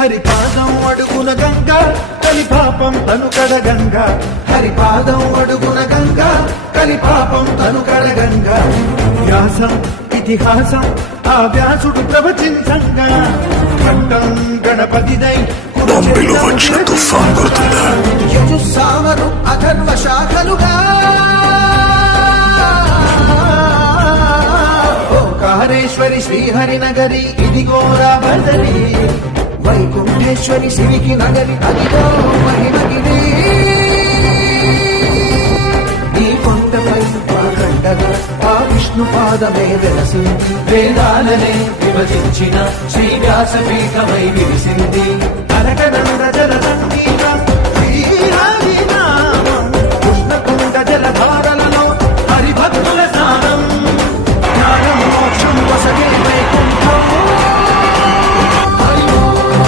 హరిపాదం అడుగున గంగా కలిపాపం తను కడగంగా హరిపాదం అడుగున గంగా కలిపాపం తను కడగంగా వ్యాసం ఇతిహాసం ఆ వ్యాసుడు ప్రవచించంగా ఘట్టం గణపతిదై యజుస్సామరు అథర్వ శాఖలుగా ఓంకారేశ్వరి శ్రీహరినగరి ఇదిగోరా బదరి వైకుంఠేశ్వరి శివికి నగరి అదిగో మహిమగిరి ఈ కొండపై పాకండగా ఆ విష్ణు పాదమే వెలసి వేదాలనే విభజించిన శ్రీ వ్యాసపీఠమై విరిసింది